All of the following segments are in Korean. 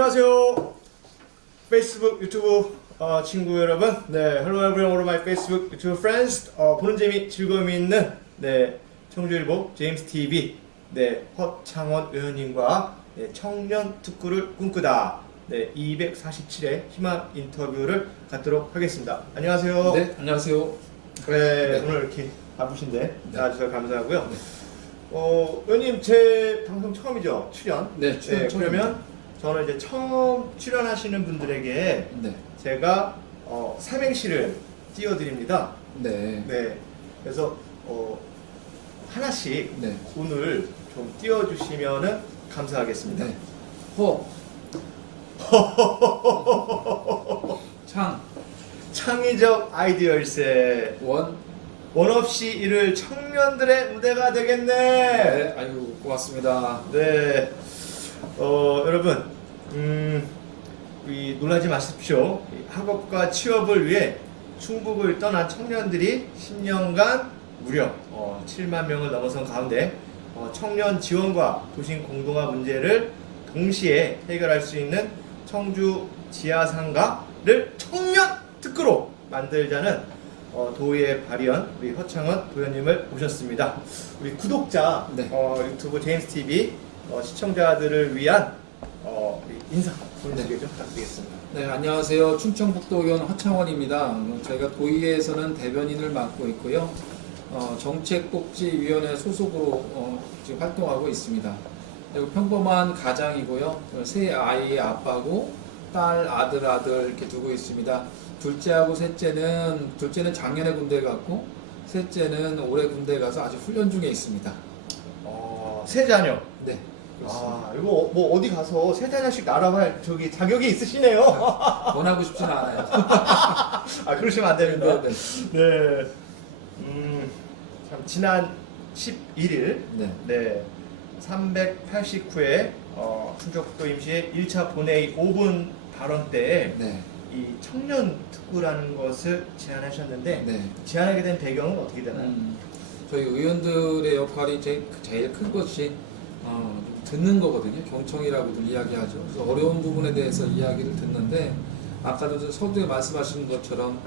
안녕하세요. 페이스북, 유튜브 어, 친구 여러분. 네, hello everyone, all my Facebook, YouTube friends. 어, 보는 재미, 즐거움이 있는 네 청주일보 제임스 TV, 네 허창원 의원님과 네, 청년 특구를 꿈꾸다. 네, 247회 희망 인터뷰를 갖도록 하겠습니다. 안녕하세요. 네, 안녕하세요. 네, 네. 오늘 이렇게 바쁘신데 네. 나와주셔서 감사하고요. 어, 의원님 제 방송 처음이죠? 출연? 네, 네, 출연 처음입니다. 그러면 저는 이제 처음 출연하시는 분들에게 네, 제가 어, 삼행시를 띄워드립니다. 네, 네, 그래서 어, 하나씩 네, 오늘 좀 띄워주시면은 감사하겠습니다. 네. 허. 창, 창의적 아이디어일세 원. 원 없이 이를 청년들의 무대가 되겠네. 네, 아유, 고맙습니다. 네, 어, 여러분, 음, 이 놀라지 마십시오. 이 학업과 취업을 위해 충북을 떠난 청년들이 10년간 무려 어, 7만 명을 넘어선 가운데 어, 청년 지원과 도심 공동화 문제를 동시에 해결할 수 있는 청주 지하상가를 청년 특구로 만들자는 어, 도의의 발의원 우리 허창원 도현님을 모셨습니다. 우리 구독자 네. 어, 유튜브 제임스 TV 어, 시청자들을 위한 어, 인사 보내주시게 좀 부탁드리겠습니다. 네, 안녕하세요. 충청북도 의원 허창원입니다. 어, 저희가 도의회에서는 대변인을 맡고 있고요. 어, 정책복지위원회 소속으로 어, 지금 활동하고 있습니다. 그리고 평범한 가장이고요. 어, 세 아이의 아빠고 딸, 아들, 아들 이렇게 두고 있습니다. 둘째하고 셋째는 둘째는 작년에 군대 갔고 셋째는 올해 군대 가서 아주 훈련 중에 있습니다. 어, 세 자녀. 네. 아, 이거 뭐 어디 가서 세 자녀씩 날아갈 저기 자격이 있으시네요. 원하고 싶지는 않아요. 아, 그러시면 안 됩니다. 네, 네. 음, 참 지난 11일 네. 네. 389회 어, 충청북도 임시의 1차 본회의 5분 발언 때 네, 이 청년 특구라는 것을 제안하셨는데 네. 제안하게 된 배경은 어떻게 되나요? 음, 저희 의원들의 역할이 제일, 제일 큰 것이 어, 좀 듣는 거거든요. 경청이라고도 이야기하죠. 그래서 어려운 부분에 대해서 이야기를 듣는데 아까도 저 서두에 말씀하신 것처럼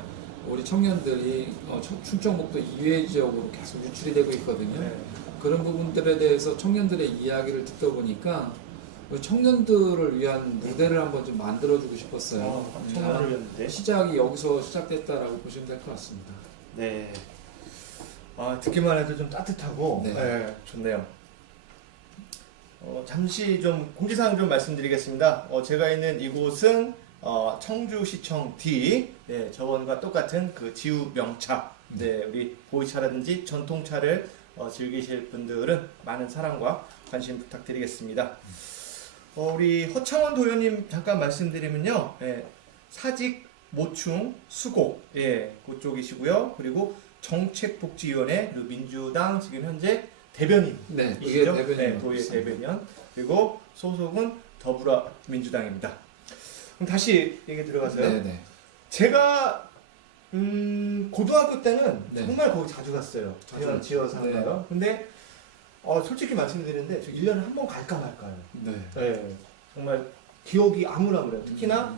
우리 청년들이 어, 청- 충청북도 이외 지역으로 계속 유출이 되고 있거든요. 네. 그런 부분들에 대해서 청년들의 이야기를 듣다 보니까 청년들을 위한 무대를 한번 좀 만들어주고 싶었어요. 위한 시작이 여기서 시작됐다라고 보시면 될 것 같습니다. 네. 아, 듣기만 해도 좀 따뜻하고 네. 네, 좋네요. 어, 잠시 좀 공지사항 좀 말씀드리겠습니다. 어, 제가 있는 이곳은 어, 청주시청 D 네, 저번과 똑같은 그 지우 명차 네, 우리 보이차라든지 전통차를 어, 즐기실 분들은 많은 사랑과 관심 부탁드리겠습니다. 어, 우리 허창원 도현님 잠깐 말씀드리면요. 예, 사직 모충 수곡 예, 그쪽이시고요. 그리고 정책복지위원회 민주당 지금 현재 대변인 네, 이게 이시죠? 대변인. 네, 도의 대변인 그리고 소속은 더불어민주당입니다. 그럼 다시 얘기 들어가서요. 네, 네. 제가 음, 고등학교 때는 네. 정말 거기 자주 갔어요. 자주 지어, 갔죠. 지어상가요. 근데 어, 솔직히 말씀드리는데 저 1년에 한 번 갈까 말까요. 네. 네, 정말 기억이 아무나그래요 특히나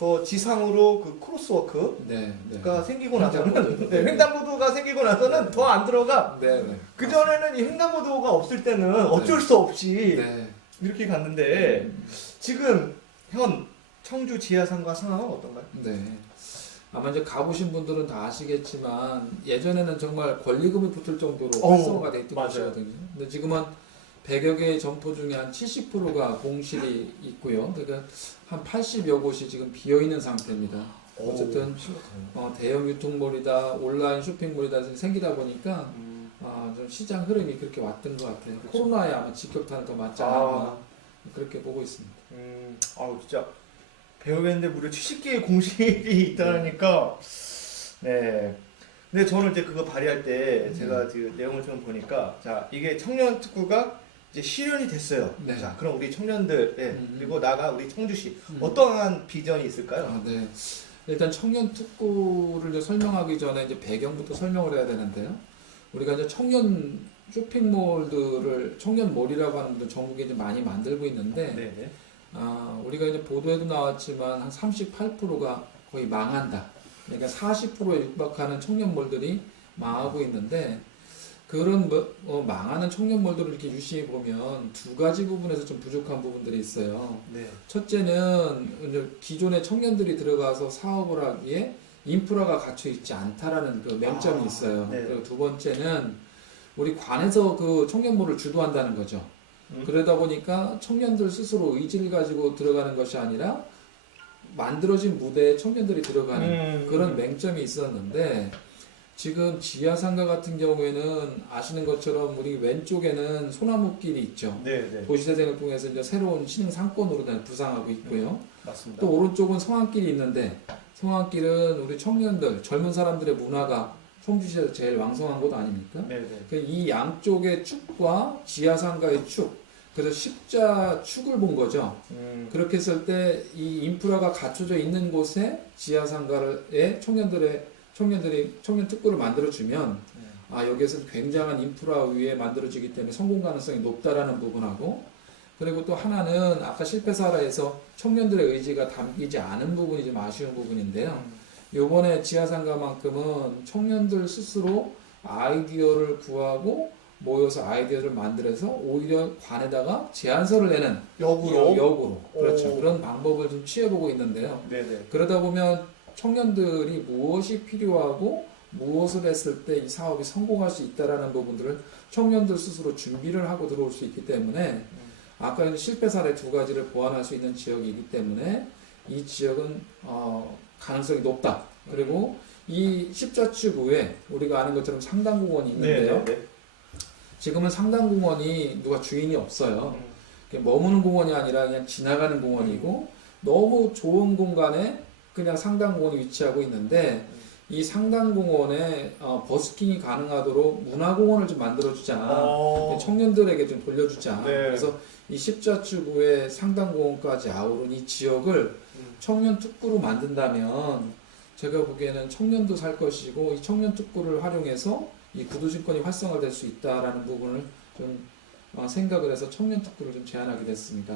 그 지상으로 그 크로스워크가 네, 네. 생기고 횡단보도. 나서는 네, 횡단보도가 생기고 나서는 더 안 들어가. 네, 네. 그 전에는 이 횡단보도가 없을 때는 어쩔 수 없이 네. 이렇게 갔는데 지금 현 청주 지하상가 상황은 어떤가요? 네. 아마 이제 가보신 분들은 다 아시겠지만 예전에는 정말 권리금이 붙을 정도로 활성화가 돼 있던 맞아요. 곳이거든요. 근데 지금은 100여 개의 점포 중에 한 70%가 공실이 있고요. 그러니까 한 80여 곳이 지금 비어 있는 상태입니다. 어쨌든 어, 대형 유통몰이다, 온라인 쇼핑몰이다 생기다 보니까 음, 아, 좀 시장 흐름이 그렇게 왔던 것 같아요. 코로나에 아마 직격탄을 더 맞지 아. 않았나 그렇게 보고 있습니다. 음, 아우 진짜 배우겠는데 무려 70개의 공실이 있다니까 네. 근데 저는 이제 그거 발의할 때 제가 그 내용을 좀 보니까 자 이게 청년 특구가 이제 실현이 됐어요. 네. 자 그럼 우리 청년들 예, 음. 그리고 나가 우리 청주시 음. 어떠한 비전이 있을까요? 아, 네. 일단 청년 특구를 이제 설명하기 전에 이제 배경부터 설명을 해야 되는데요. 우리가 이제 청년 쇼핑몰들을 청년몰이라고 하는 분들 전국에 이제 많이 만들고 있는데 네네. 아, 우리가 이제 보도에도 나왔지만 한 38%가 거의 망한다. 그러니까 40%에 육박하는 청년몰들이 망하고 있는데 그런 뭐- 어, 망하는 청년몰들을 이렇게 유심히 보면 두 가지 부분에서 좀 부족한 부분들이 있어요. 네. 첫째는 기존의 청년들이 들어가서 사업을 하기에 인프라가 갖춰 있지 않다라는 그 맹점이 아, 있어요. 네. 그리고 두 번째는 우리 관에서 그 청년몰을 주도한다는 거죠. 음. 그러다 보니까 청년들 스스로 의지를 가지고 들어가는 것이 아니라 만들어진 무대에 청년들이 들어가는 음. 그런 맹점이 있었는데 지금 지하상가 같은 경우에는 아시는 것처럼 우리 왼쪽에는 소나무길이 있죠. 네, 네. 도시재생을 통해서 이제 새로운 신흥 상권으로 다 부상하고 있고요. 맞습니다. 또 오른쪽은 성안길이 있는데 성안길은 우리 청년들, 젊은 사람들의 문화가 청주시에서 제일 왕성한 곳 아닙니까? 네, 네. 그이 양쪽의 축과 지하상가의 축, 그래서 십자 축을 본 거죠. 음. 그렇게 했을 때 이 인프라가 갖춰져 있는 곳에 지하상가에 청년들의 청년들이 청년 특구를 만들어 주면 네. 아 여기에서 굉장한 인프라 위에 만들어지기 때문에 성공 가능성이 높다라는 부분하고 그리고 또 하나는 아까 실패사라에서 청년들의 의지가 담기지 않은 부분이 좀 아쉬운 부분인데요. 요번에 지하상가만큼은 청년들 스스로 아이디어를 구하고 모여서 아이디어를 만들어서 오히려 관에다가 제안서를 내는 역으로. 역으로 그렇죠 오. 그런 방법을 좀 취해보고 있는데요. 네, 네. 그러다 보면 청년들이 무엇이 필요하고 무엇을 했을 때 이 사업이 성공할 수 있다라는 부분들을 청년들 스스로 준비를 하고 들어올 수 있기 때문에 아까 실패 사례 두 가지를 보완할 수 있는 지역이기 때문에 이 지역은 어, 가능성이 높다. 그리고 이 십자축 외에 우리가 아는 것처럼 상당공원이 있는데요. 네, 네. 지금은 상당공원이 누가 주인이 없어요. 음. 머무는 공원이 아니라 그냥 지나가는 공원이고 너무 좋은 공간에 그냥 상당공원이 위치하고 있는데 이 상당공원에 어, 버스킹이 가능하도록 문화공원을 좀 만들어주자. 어. 청년들에게 좀 돌려주자. 네. 그래서 이 십자추구의 상당공원까지 아우른 이 지역을 음. 청년 특구로 만든다면 제가 보기에는 청년도 살 것이고 이 청년 특구를 활용해서 이 구도진권이 활성화될 수 있다라는 부분을 좀 어, 생각을 해서 청년 특구를 좀 제안하게 됐습니다.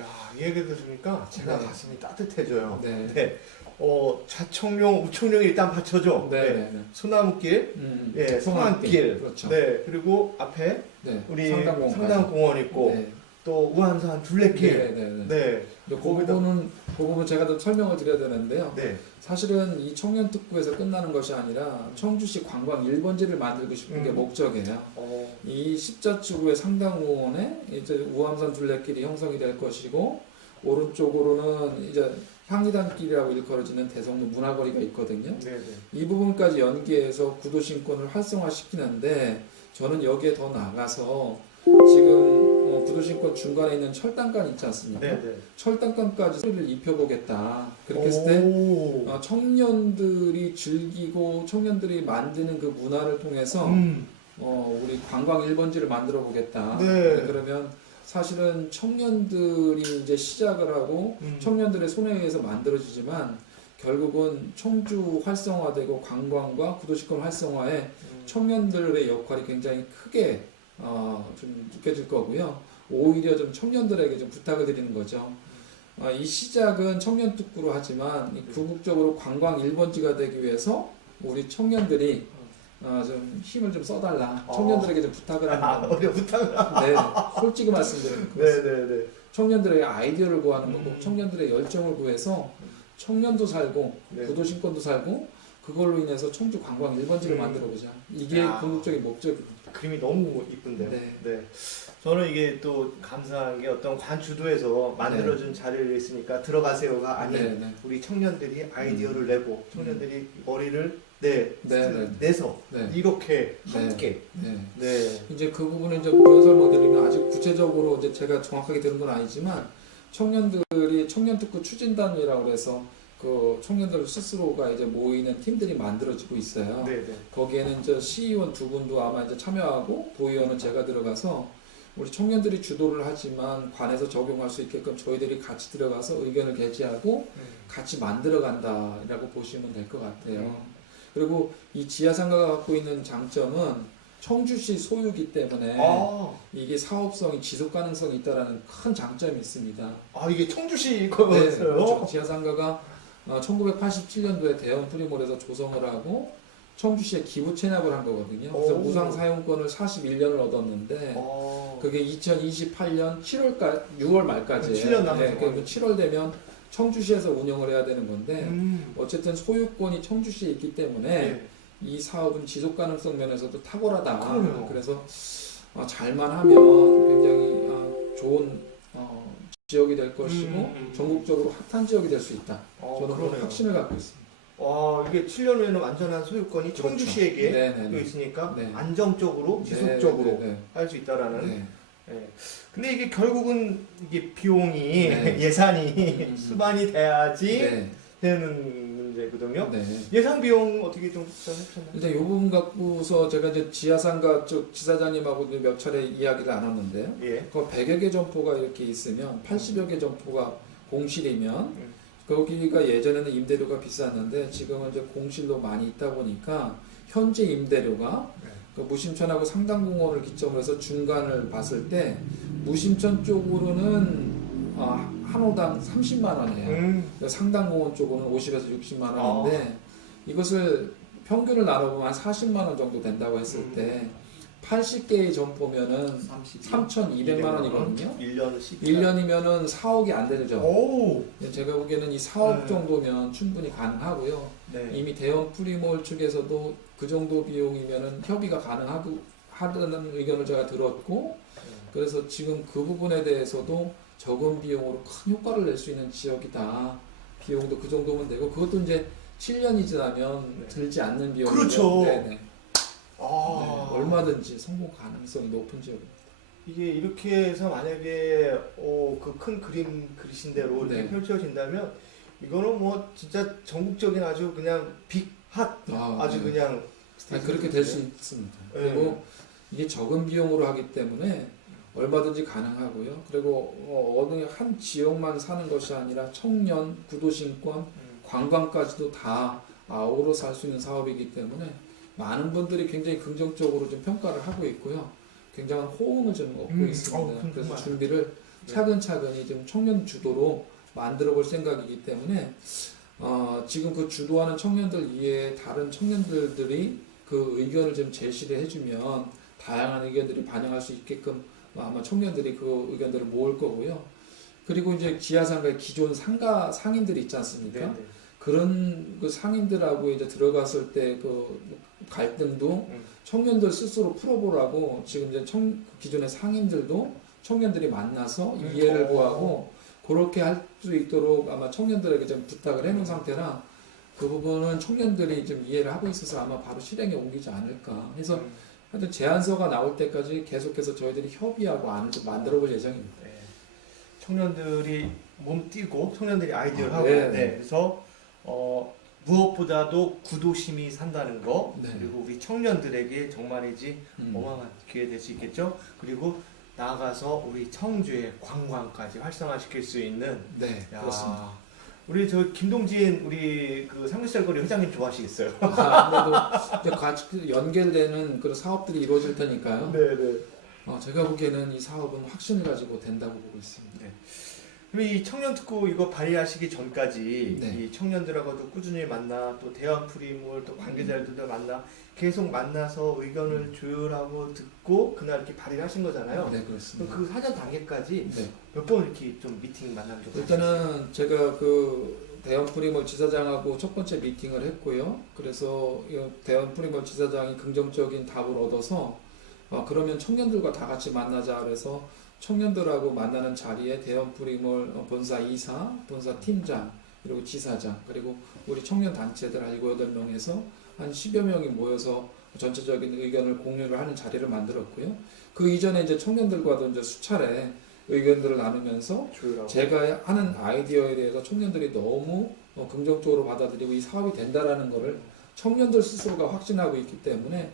야, 이 얘기 들으니까 제가 네. 가슴이 따뜻해져요. 네. 네. 어, 좌청룡, 우청룡이 일단 받쳐줘. 네, 네, 네. 소나무길, 음, 예, 성안길. 그렇죠. 네, 그리고 앞에 네. 우리 상당공원. 상당공원 있고 네. 또 우한산 둘레길. 네, 네, 네. 네. 근데 그 부분은 그 부분 제가 더 설명을 드려야 되는데요. 네. 사실은 이 청년 특구에서 끝나는 것이 아니라 청주시 관광 1번지를 만들고 싶은 게 음. 목적이에요. 어, 이 십자추구의 상당공원에 이제 우암산 둘레길이 형성이 될 것이고 오른쪽으로는 이제 향리단길이라고 일컬어지는 대성로 문화거리가 있거든요. 네, 네. 이 부분까지 연계해서 구도신권을 활성화시키는데 저는 여기에 더 나가서 지금 어, 구도신권 중간에 있는 철단간 있지 않습니까? 네, 네. 철단간까지 소리를 입혀보겠다. 그렇게 했을 때 오. 어, 청년들이 즐기고 청년들이 만드는 그 문화를 통해서 음. 어, 우리 관광 1번지를 만들어 보겠다. 네. 그러면 사실은 청년들이 이제 시작을 하고 음. 청년들의 손에 의해서 만들어지지만 결국은 청주 활성화되고 관광과 구도시권 활성화에 음. 청년들의 역할이 굉장히 크게 어, 좀 느껴질 거고요. 오히려 좀 청년들에게 좀 부탁을 드리는 거죠. 어, 이 시작은 청년 특구로 하지만 이 궁극적으로 관광 1번지가 되기 위해서 우리 청년들이 어, 좀 힘을 좀 써달라. 어. 청년들에게 좀 부탁을 아, 하는 겁니다. 어려 부탁을. 네, 솔직히 말씀드리는 네, 거죠. 네, 네. 청년들에게 아이디어를 구하는 거고 음. 청년들의 열정을 구해서 청년도 살고 네. 구도신권도 살고 그걸로 인해서 청주 관광 1번지를 음. 만들어 보자. 이게 야. 궁극적인 목적입니다. 그림이 너무 이쁜데요. 네. 네. 저는 이게 또 감사한 게 어떤 관 주도에서 만들어준 자리에 있으니까 들어가세요가 아닌 네, 네. 우리 청년들이 아이디어를 내고 청년들이 머리를 내, 네, 네. 내서 네. 이렇게 네. 함께 네. 네. 이제 그 부분은 이제 그런 설명드리면 아직 구체적으로 이제 제가 정확하게 들은 건 아니지만 청년들이 청년 특구 추진단이라고 해서 그 청년들 스스로가 이제 모이는 팀들이 만들어지고 있어요. 네, 네. 거기에는 이제 시의원 두 분도 아마 이제 참여하고 도의원은 제가 들어가서 우리 청년들이 주도를 하지만 관에서 적용할 수 있게끔 저희들이 같이 들어가서 의견을 개지하고 같이 만들어 간다라고 보시면 될 것 같아요. 그리고 이 지하상가가 갖고 있는 장점은 청주시 소유기 때문에 아, 이게 사업성이 지속 가능성이 있다라는 큰 장점이 있습니다. 아 이게 청주시 네, 거였어요. 그렇죠. 지하상가가 1987년도에 대원 프리몰에서 조성을 하고 청주시에 기부 체납을 한 거거든요. 그래서 오. 무상 사용권을 41년을 얻었는데 어, 그게 2028년 7월까 6월 말까지. 칠년 남은 그러면 7월 되면 청주시에서 운영을 해야 되는 건데 음. 어쨌든 소유권이 청주시에 있기 때문에 네. 이 사업은 지속 가능성 면에서도 탁월하다. 그럼요. 그래서 어, 잘만 하면 굉장히 어, 좋은 어, 지역이 될 것이고 음, 음. 전국적으로 핫한 지역이 될 수 있다. 어, 저는 그런 그러네요. 확신을 갖고 있습니다. 와 이게 7년 후에는 완전한 소유권이 그렇죠. 청주시에게 네네네. 또 있으니까 네. 안정적으로 지속적으로 네, 할수 있다라는. 네, 네. 예. 근데 이게 결국은 이게 비용이 네. 예산이 음. 수반이 돼야지 네. 되는 문제거든요. 네. 예상 비용 어떻게 좀 해주셨나요? 일단 이 부분 갖고서 제가 이제 지하상가 쪽 지사장님하고 이제 몇 차례 이야기를 나눴는데요. 예. 그 100여 개 점포가 이렇게 있으면 80여 개 점포가 공실이면 음. 거기가 예전에는 임대료가 비쌌는데 지금은 이제 공실로 많이 있다 보니까 현재 임대료가 네. 그 무심천하고 상당공원을 기점으로 해서 중간을 봤을 때 무심천 쪽으로는 아, 한 호당 30만 원이에요. 음. 상당공원 쪽은 50에서 60만 원인데 이것을 평균을 나눠보면 한 40만 원 정도 된다고 했을 음. 때 80개의 점포면은 3,200만 원이거든요. 1년씩. 1년이면은 4억이 안 되죠. 오. 제가 보기에는 이 4억 네. 정도면 충분히 가능하고요. 네. 이미 대형 프리몰 측에서도 그 정도 비용이면은 협의가 가능하고 하다는 의견을 제가 들었고 그래서 지금 그 부분에 대해서도 적은 비용으로 큰 효과를 낼 수 있는 지역이다. 비용도 그 정도면 되고 그것도 이제 7년이 지나면 네. 들지 않는 비용이고 그렇죠. 네네. 아. 네, 얼마든지 성공 가능성이 높은 지역입니다. 이게 이렇게 해서 만약에 어, 그 큰 그림 그리신 대로 네. 펼쳐진다면 이거는 뭐 진짜 전국적인 아주 그냥 빅핫 아, 아주 네. 그냥 아니, 그렇게 될 수 있습니다. 네. 그리고 이게 적은 비용으로 하기 때문에 얼마든지 가능하고요. 그리고 어, 어느 한 지역만 사는 것이 아니라 청년, 구도심권, 음. 관광까지도 다 아우러 살 수 있는 사업이기 때문에 많은 분들이 굉장히 긍정적으로 좀 평가를 하고 있고요. 굉장한 호응을 좀 얻고 음, 있습니다. 그럼 그래서. 준비를 네. 차근차근히 좀 청년 주도로 만들어 볼 생각이기 때문에 어, 지금 그 주도하는 청년들 이외에 다른 청년들이 그 의견을 좀 제시를 해주면 다양한 의견들이 반영할 수 있게끔 아마 청년들이 그 의견들을 모을 거고요. 그리고 이제 지하상가의 기존 상가 상인들이 있지 않습니까? 네, 네. 그런 그 상인들하고 이제 들어갔을 때 그 갈등도 음. 청년들 스스로 풀어보라고 지금 이제 청, 기존의 상인들도 청년들이 만나서 음. 이해를 어. 구하고 그렇게 할 수 있도록 아마 청년들에게 좀 부탁을 해놓은 상태라 그 부분은 청년들이 좀 이해를 하고 있어서 아마 바로 실행에 옮기지 않을까 해서 음. 하여튼 제안서가 나올 때까지 계속해서 저희들이 협의하고 안을 좀 만들어 볼 예정입니다. 네. 청년들이 몸 뛰고 청년들이 아이디어를 아, 하고 네, 네. 네. 그래서 어, 무엇보다도 구도심이 산다는 거 네. 그리고 우리 청년들에게 정말이지 음. 어마어마한 기회 될 수 있겠죠 그리고 나가서 우리 청주의 관광까지 활성화시킬 수 있는 네, 야, 그렇습니다. 우리 저 김동진 우리 그 삼겹살 거리 회장님 좋아하시겠어요? 아, 아무래도 이제 같이 연결되는 그런 사업들이 이루어질 테니까요. 네네. 어, 제가 보기에는 이 사업은 확신을 가지고 된다고 보고 있습니다. 그럼 이 청년 특구 이거 발의하시기 전까지 네. 이 청년들하고도 꾸준히 만나 또 대화 프리몰 또 관계자들도 만나 계속 만나서 의견을 조율하고 듣고 그날 이렇게 발의를 하신 거잖아요. 네, 그렇습니다. 그 사전 단계까지 네. 몇 번 이렇게 좀 미팅 만나는 좀 일단은 제가 그 대형 프리몰 지사장하고 첫 번째 미팅을 했고요. 그래서 이 대형 프리몰 지사장이 긍정적인 답을 얻어서 어, 그러면 청년들과 다 같이 만나자 그래서 청년들하고 만나는 자리에 대형 프리몰 어, 본사 이사, 본사 팀장, 그리고 지사장, 그리고 우리 청년 단체들 한 7, 8명에서 한 10여 명이 모여서 전체적인 의견을 공유를 하는 자리를 만들었고요. 그 이전에 이제 청년들과도 이제 수차례 의견들을 나누면서 조율하고 제가 하는 아이디어에 대해서 청년들이 너무 어, 긍정적으로 받아들이고 이 사업이 된다라는 것을 청년들 스스로가 확신하고 있기 때문에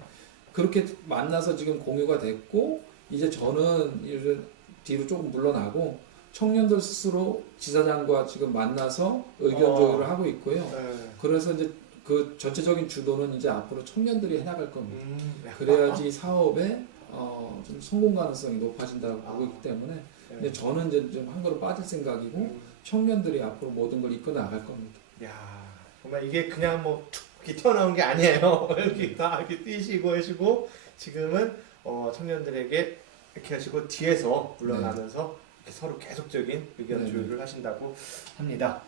그렇게 만나서 지금 공유가 됐고 이제 저는 이제 뒤로 조금 물러나고 청년들 스스로 지사장과 지금 만나서 의견 어. 조율을 하고 있고요. 네. 그래서 이제 그 전체적인 주도는 이제 앞으로 청년들이 해나갈 겁니다. 음, 그래야지 사업에 어, 좀 성공 가능성이 높아진다고 보고 있기 때문에 네. 근데 저는 이제 좀 한 걸음 빠질 생각이고 음, 청년들이 앞으로 모든 걸 이끌어 나갈 겁니다. 야 정말 이게 그냥 뭐툭 튀어나온 게 아니에요. 이렇게 다 이렇게 뛰시고 하시고 지금은 어, 청년들에게 이렇게 하시고 뒤에서 물러나면서 이렇게 서로 계속적인 의견 네. 조율을 하신다고 합니다.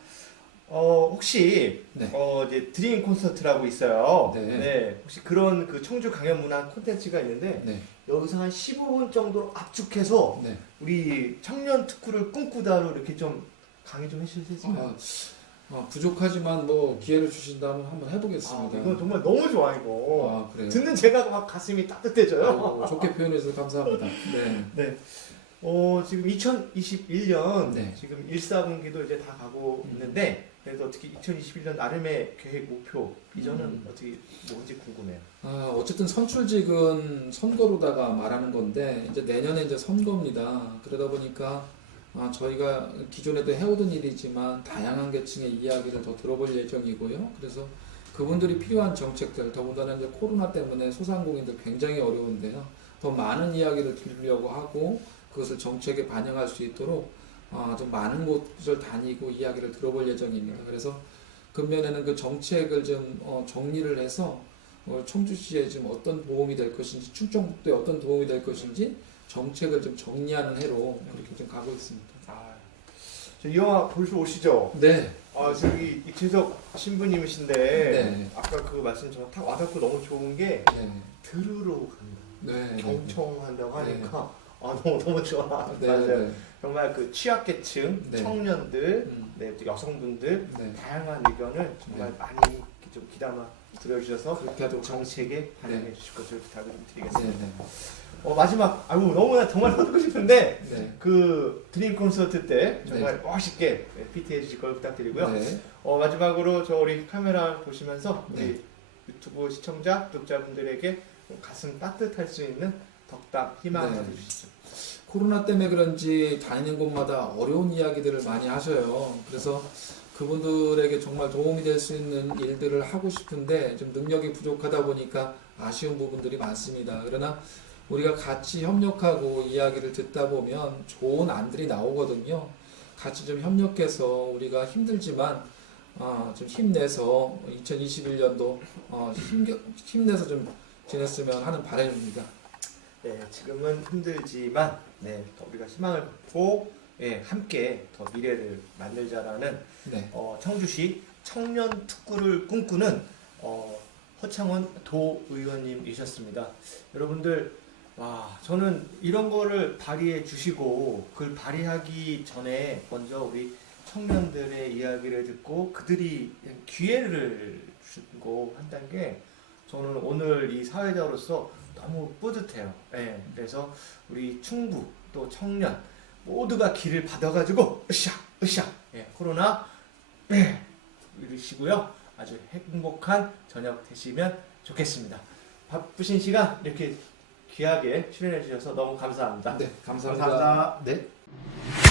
어 혹시 네. 어 이제 드림 콘서트라고 있어요. 네. 혹시 그런 그 청주 강연 문화 콘텐츠가 있는데 네, 여기서 한 15분 정도로 압축해서 네. 우리 청년 특구를 꿈꾸다로 이렇게 좀 강의 좀 해주실 수 있을까요? 아, 아, 부족하지만 뭐 기회를 주신다면 한번 아, 해보겠습니다. 이거 정말 너무 좋아 이거. 아, 그래요? 듣는 제가 막 가슴이 따뜻해져요. 아이고, 좋게 표현해서 감사합니다. 네. 네. 어, 지금 2021년 네. 지금 1사분기도 이제 다 가고 음. 있는데 그래도 어떻게 2021년 나름의 계획 목표 비전은 음. 어떻게 뭔지 궁금해요. 아, 어쨌든 선출직은 선거로다가 말하는 건데 이제 내년에 이제 선거입니다. 그러다 보니까 아, 저희가 기존에도 해오던 일이지만 다양한 계층의 이야기를 더 들어볼 예정이고요. 그래서 그분들이 필요한 정책들, 더군다나 이제 코로나 때문에 소상공인들 굉장히 어려운데요. 더 많은 이야기를 들으려고 하고 그것을 정책에 반영할 수 있도록 아, 좀 많은 곳을 다니고 이야기를 들어볼 예정입니다. 그래서 금년에는 그 정책을 좀 어, 정리를 해서 어, 청주시에 지금 어떤 도움이 될 것인지 충청북도에 어떤 도움이 될 것인지 정책을 좀 정리하는 해로 그렇게 좀 가고 있습니다. 아, 저이 영화 보시러 오시죠? 네, 아, 저기 이채석 신부님이신데 네. 아까 그 말씀 정말 딱 와닿고 너무 좋은 게 네, 들으러 간다. 네, 네. 경청한다고 네. 하니까 아 너무 너무 좋아. 네, 맞아요. 네, 정말 그 취약계층, 네. 청년들, 음, 네, 또 여성분들 네. 다양한 의견을 정말 네. 많이 좀 귀담아 들어주셔서 그렇게 하도록 정책에 반영해 네. 주실 것을 부탁을 좀 네, 드리겠습니다. 네, 어, 마지막 아유 너무나 정말 하고 싶은데 네. 그 드림 콘서트 때 정말 멋있게 네, PT 해 주실 걸 부탁드리고요. 네. 어, 마지막으로 저 우리 카메라 보시면서 우리 네. 유튜브 시청자, 구독자분들에게 가슴 따뜻할 수 있는 덕담, 희망 네. 한마디 주시죠. 코로나 때문에 그런지 다니는 곳마다 어려운 이야기들을 많이 하셔요. 그래서 그분들에게 정말 도움이 될 수 있는 일들을 하고 싶은데 좀 능력이 부족하다 보니까 아쉬운 부분들이 많습니다. 그러나 우리가 같이 협력하고 이야기를 듣다 보면 좋은 안들이 나오거든요. 같이 좀 협력해서 우리가 힘들지만 어, 좀 힘내서 2021년도 어, 힘겨, 힘내서 좀 지냈으면 하는 바람입니다. 네, 지금은 힘들지만 네, 더 우리가 희망을 갖고 예, 함께 더 미래를 만들자라는 네. 어, 청주시 청년 특구를 꿈꾸는 어, 허창원 도 의원님이셨습니다. 여러분들 와 저는 이런 거를 발휘해 주시고 그걸 발휘하기 전에 먼저 우리 청년들의 이야기를 듣고 그들이 기회를 주고 한다는 게 저는 오늘 이 사회자로서 너무 뿌듯해요. 예, 그래서 우리 충북 또 청년 모두가 길을 받아가지고 으쌰 으쌰 예, 코로나 네, 이루시고요. 아주 행복한 저녁 되시면 좋겠습니다. 바쁘신 시간 이렇게 귀하게 출연해 주셔서 너무 감사합니다. 네, 감사합니다. 감사합니다. 네.